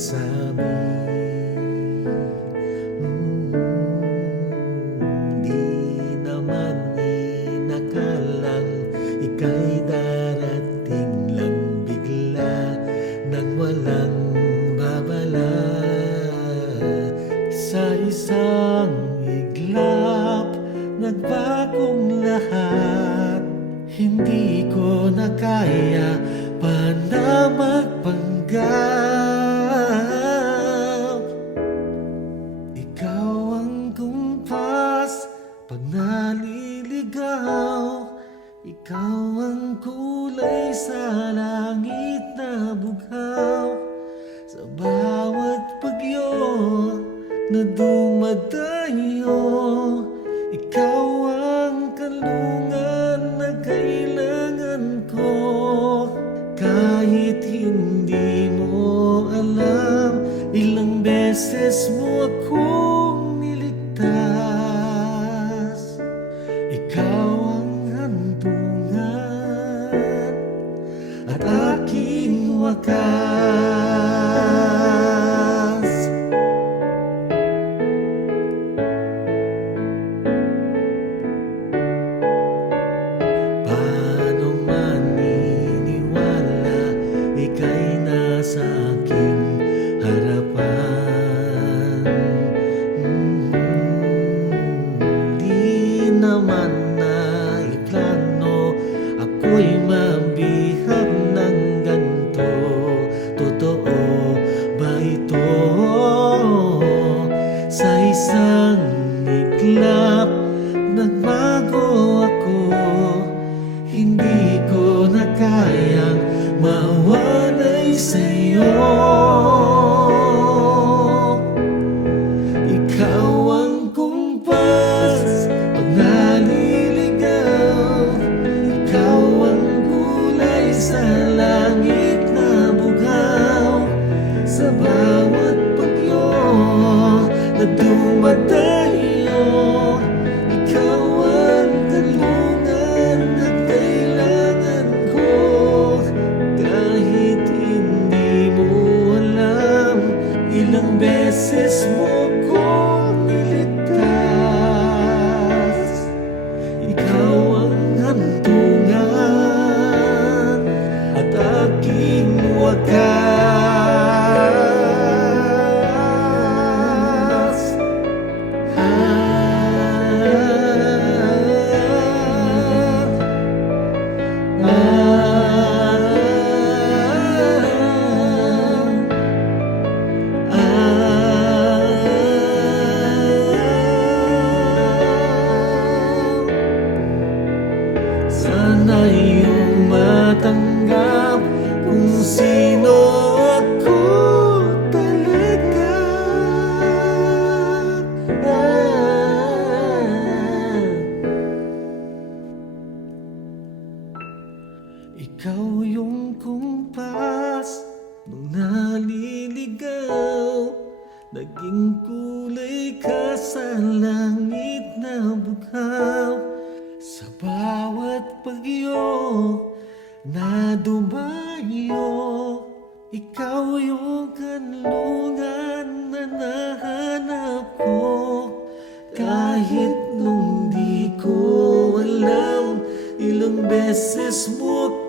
nasabi. Di naman inakalang ika'y darating lang bigla nang walang babala. Sa isang iglap, nagbagong lahat. Hindi ko na kaya pa na magpanggap. Ikaw ang kumpas pag naliligaw. Ikaw ang kulay sa langit na bughaw. Sa bawat bagyo na dumadayo, ikaw ang kalungan na kailangan ko. Kahit hindi mo alam, ilang beses mo akong niligtas. Ikaw ang hantungan at aking wakas. Paano maniniwala ika'y nasa aking harapan? Di naman naiplano ako'y mabihag ng ganito. Totoo ba ito? Sa isang iglap, nagbago ako. Hindi ko na kayang mawalay sa'yo. Ikaw ang kumpas pag naliligaw. Ikaw ang kulay sa langit na bughaw. Sa bawat bagyo na dumadayo, ikaw ang talungan at kailangan ko. Kahit hindi mo alam, ilang beses mo akong niligtas. Ikaw ang hantungan at aking wakas. Sana iyong matanggap kung sino ako talaga. Ikaw yung kumpas nung naliligaw. Naging kulay ka sa langit na bughaw. Sa bawat bagyo na dumayo, ikaw yung kanlungan na nahanap ko. Kahit nung di ko alam, ilang beses mo